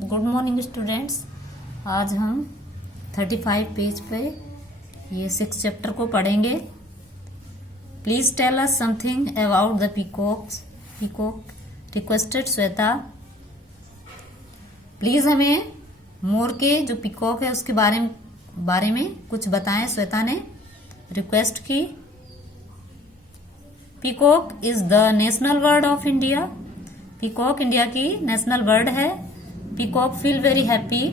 Good morning students. आज हम 35 page पे ये 6 चैप्टर को पढ़ेंगे। Please tell us something about the peacock requested Shweta. Please हमें मोर के जो पीकॉक है उसके बारे में कुछ बताएं। श्वेता ने रिक्वेस्ट की। Peacock is the national bird of India. Peacock India की नेशनल बर्ड है। Peacock feel very happy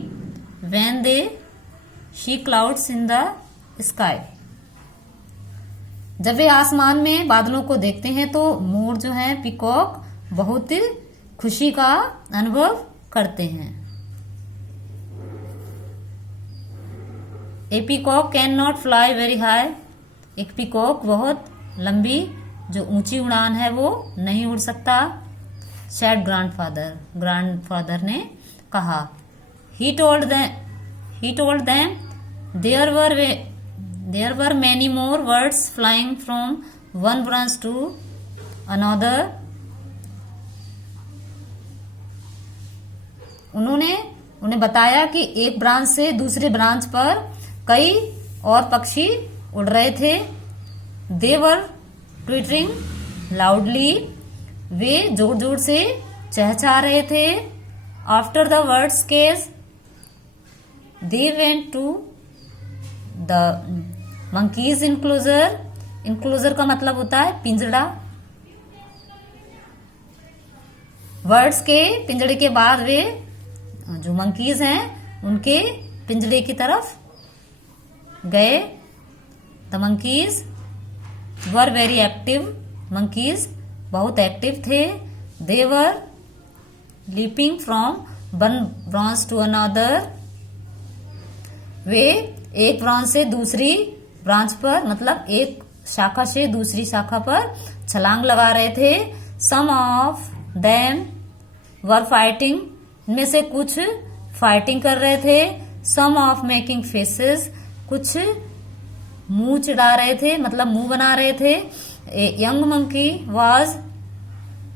when they see clouds in the sky. जब वे आसमान में बादलों को देखते हैं तो मोर जो है पीकॉक बहुत खुशी का अनुभव करते हैं। A peacock can not fly very high. एक पीकॉक बहुत लंबी जो ऊंची उड़ान है वो नहीं उड़ सकता। सैड ग्रैंडफादर ने कहा। He told them there were many more birds flying from one branch to another. उन्होंने उन्हें बताया कि एक ब्रांच से दूसरे ब्रांच पर कई और पक्षी उड़ रहे थे। They were twittering loudly. वे जोर जोर से चहचहा रहे थे। After the bird's cage, they went to the monkey's enclosure. Enclosure का मतलब होता है पिंजड़ा। बर्ड्स के पिंजड़े के बाद वे जो मंकीज हैं उनके पिंजड़े की तरफ गए। The monkeys were very active. Monkeys बहुत एक्टिव थे। They were leaping from one branch to another. वे एक ब्रांच से दूसरी ब्रांच पर मतलब एक शाखा से दूसरी शाखा पर छलांग लगा रहे थे। Some of them were fighting. इनमें से कुछ फाइटिंग कर रहे थे। Some of making faces. कुछ मुंह चिढ़ा रहे थे मतलब मुंह बना रहे थे। A young monkey was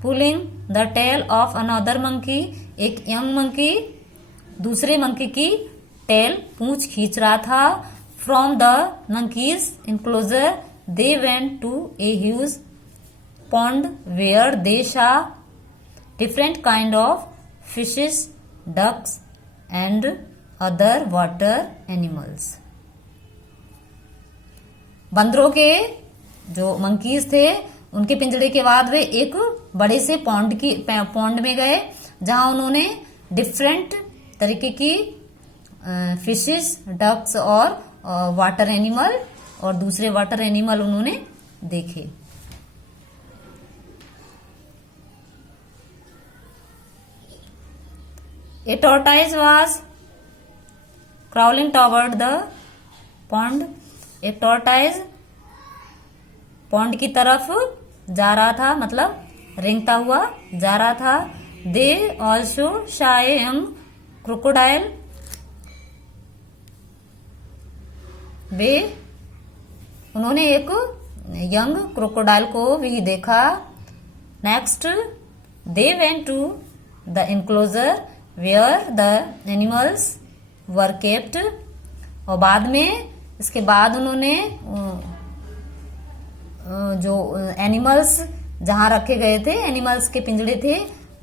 pulling the tail of another monkey. एक यंग मंकी दूसरे मंकी की टेल पूंछ खींच रहा था। From the monkeys enclosure they went to a huge pond where they saw different kind of fishes, ducks and other water animals. बंदरों के जो monkeys थे उनके पिंजड़े के बाद वे एक बड़े से पॉन्ड में गए जहां उन्होंने डिफरेंट तरीके की फिशेस, डक्स और वाटर एनिमल और दूसरे वाटर एनिमल उन्होंने देखे। A tortoise was crawling toward the pond. एक टॉर्टाइज पॉन्ड की तरफ जा रहा था मतलब रेंगता हुआ जा रहा था। They also saw a young crocodile. उन्होंने एक यंग क्रोकोडाइल को भी देखा। Next they went to the enclosure where the animals were kept. और बाद में इसके बाद उन्होंने जो एनिमल्स जहां रखे गए थे, एनिमल्स के पिंजड़े थे,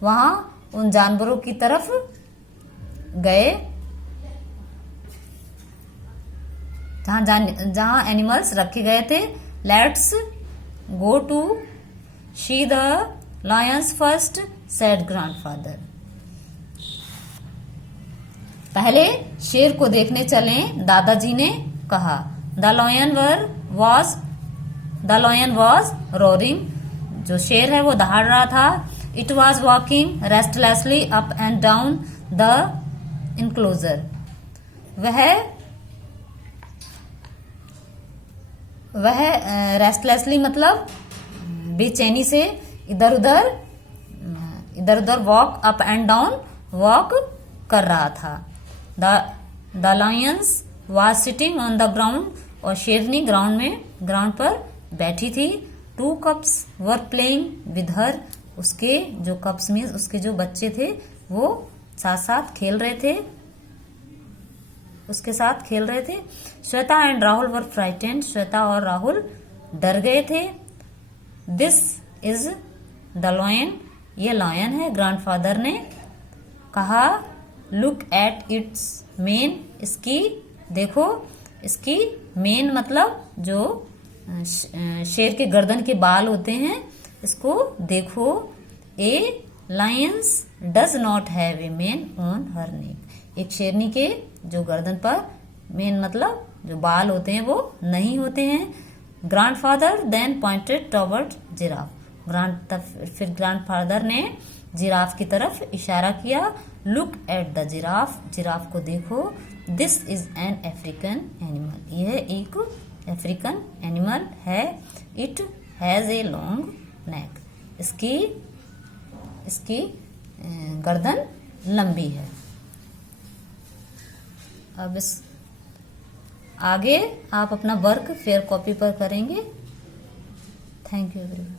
वहां उन जानवरों की तरफ गए जहां एनिमल्स रखे गए थे। Let's go to see the lions first said grandfather. पहले शेर को देखने चलें, दादाजी ने कहा। The lion was roaring. जो शेर है वो दहाड़ रहा था। It was walking restlessly up and down the enclosure. वह रेस्टलेसली मतलब बेचैनी से इधर उधर walk up and down walk कर रहा था। The lions was sitting on the ground. और शेरनी ग्राउंड पर बैठी थी। 2 cups were playing with her. उसके जो कप्स में उसके जो बच्चे थे वो साथ साथ खेल रहे थे, उसके साथ खेल रहे थे। Shweta and Rahul were frightened, Shweta और राहुल डर गए थे। दिस इज द लॉयन, ये लॉयन है, ग्रैंडफादर ने कहा। लुक एट इट्स मेन, इसकी देखो, इसकी मेन मतलब जो शेर के गर्दन के बाल होते हैं, इसको देखो। A lioness does not have a mane on her neck, एक शेरनी के जो गर्दन पर मेन मतलब जो बाल होते हैं वो नहीं होते हैं। ग्रैंडफादर देन पॉइंटेड टॉवर्ड जिराफ, फिर ग्रैंडफादर ने जिराफ की तरफ इशारा किया। Look at the giraffe, giraffe को देखो। This is an African animal, यह एक अफ्रीकन एनिमल है। It has a long neck, इसकी गर्दन लंबी है। अब इस आगे आप अपना वर्क फेयर कॉपी पर करेंगे। Thank you everyone.